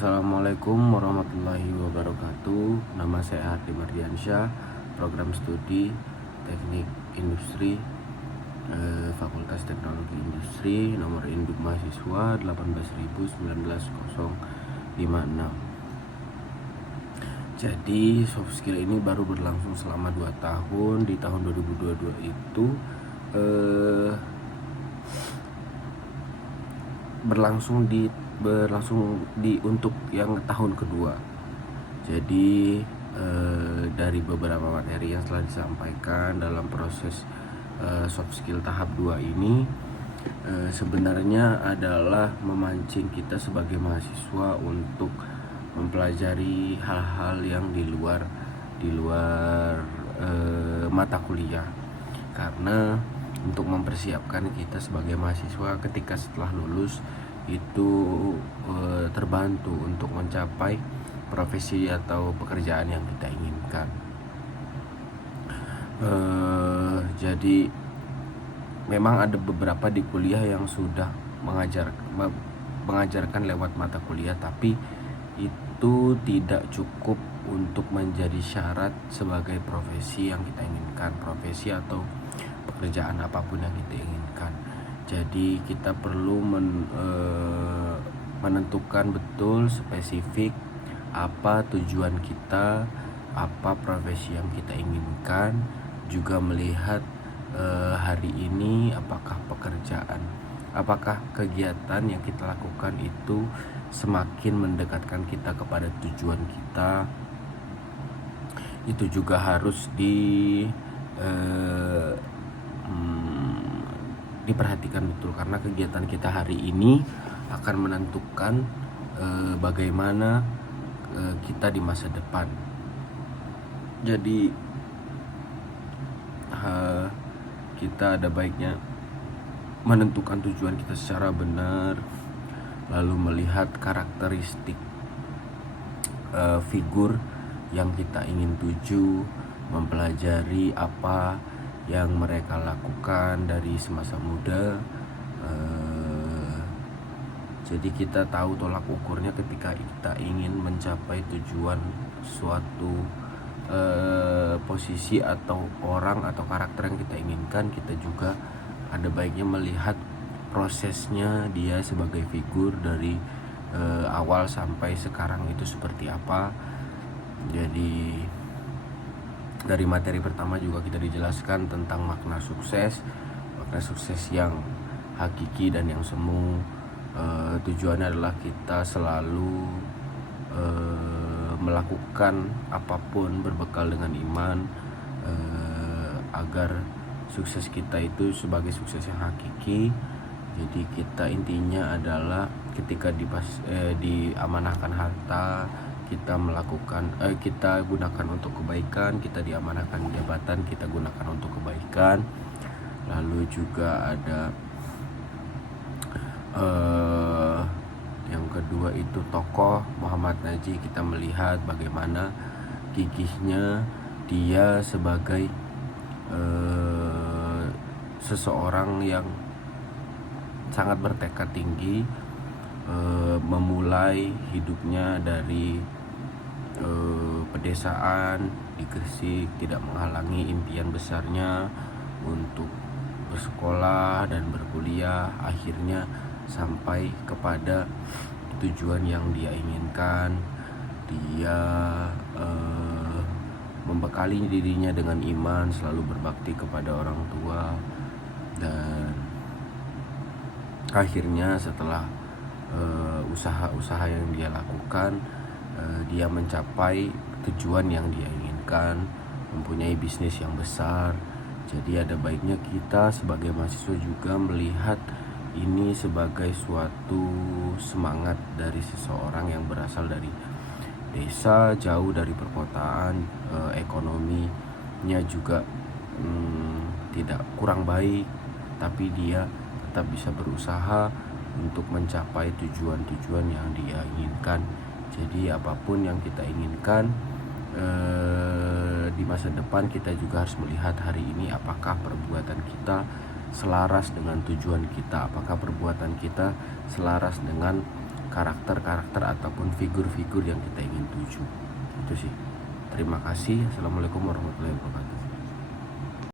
Assalamualaikum warahmatullahi wabarakatuh. Nama saya Hardi Mardiansyah, program studi Teknik Industri, Fakultas Teknologi Industri, nomor induk mahasiswa 18.19056. Jadi soft skill ini baru berlangsung selama 2 tahun. Di tahun 2022 itu berlangsung di untuk yang tahun kedua. Jadi dari beberapa materi yang telah disampaikan dalam proses soft skill tahap 2 ini sebenarnya adalah memancing kita sebagai mahasiswa untuk mempelajari hal-hal yang di luar mata kuliah, karena untuk mempersiapkan kita sebagai mahasiswa ketika setelah lulus itu terbantu untuk mencapai profesi atau pekerjaan yang kita inginkan. Jadi memang ada beberapa di kuliah yang sudah mengajarkan lewat mata kuliah, tapi itu tidak cukup untuk menjadi syarat sebagai profesi yang kita inginkan, profesi atau pekerjaan apapun yang kita inginkan. Jadi kita perlu menentukan betul spesifik apa tujuan kita, apa profesi yang kita inginkan, juga melihat hari ini apakah kegiatan yang kita lakukan itu semakin mendekatkan kita kepada tujuan kita. Itu juga harus diperhatikan betul, karena kegiatan kita hari ini akan menentukan bagaimana kita di masa depan. Jadi kita ada baiknya menentukan tujuan kita secara benar, lalu melihat karakteristik figur yang kita ingin tuju, mempelajari apa yang mereka lakukan dari semasa muda. Jadi kita tahu tolak ukurnya ketika kita ingin mencapai tujuan suatu posisi atau orang atau karakter yang kita inginkan. Kita juga ada baiknya melihat prosesnya dia sebagai figur dari awal sampai sekarang itu seperti apa. Jadi dari materi pertama juga kita dijelaskan tentang makna sukses yang hakiki dan yang semu. Tujuannya adalah kita selalu melakukan apapun berbekal dengan iman, agar sukses kita itu sebagai sukses yang hakiki. Jadi kita intinya adalah ketika diamanahkan harta, kita gunakan untuk kebaikan. Kita diamanahkan jabatan, kita gunakan untuk kebaikan. Lalu juga ada yang kedua itu tokoh Muhammad Najih. Kita melihat bagaimana gigihnya dia sebagai seseorang yang sangat bertekad tinggi, memulai hidupnya dari pedesaan di Gresik, tidak menghalangi impian besarnya untuk bersekolah dan berkuliah, akhirnya sampai kepada tujuan yang dia inginkan. Dia membekali dirinya dengan iman, selalu berbakti kepada orang tua, dan akhirnya setelah usaha-usaha yang dia lakukan, dia mencapai tujuan yang dia inginkan, mempunyai bisnis yang besar. Jadi ada baiknya kita sebagai mahasiswa juga melihat ini sebagai suatu semangat dari seseorang yang berasal dari desa, jauh dari perkotaan, ekonominya juga tidak kurang baik, tapi dia tetap bisa berusaha untuk mencapai tujuan-tujuan yang dia inginkan. Jadi apapun yang kita inginkan di masa depan, kita juga harus melihat hari ini apakah perbuatan kita selaras dengan tujuan kita, apakah perbuatan kita selaras dengan karakter-karakter ataupun figur-figur yang kita ingin tuju. Itu sih. Terima kasih. Assalamualaikum warahmatullahi wabarakatuh.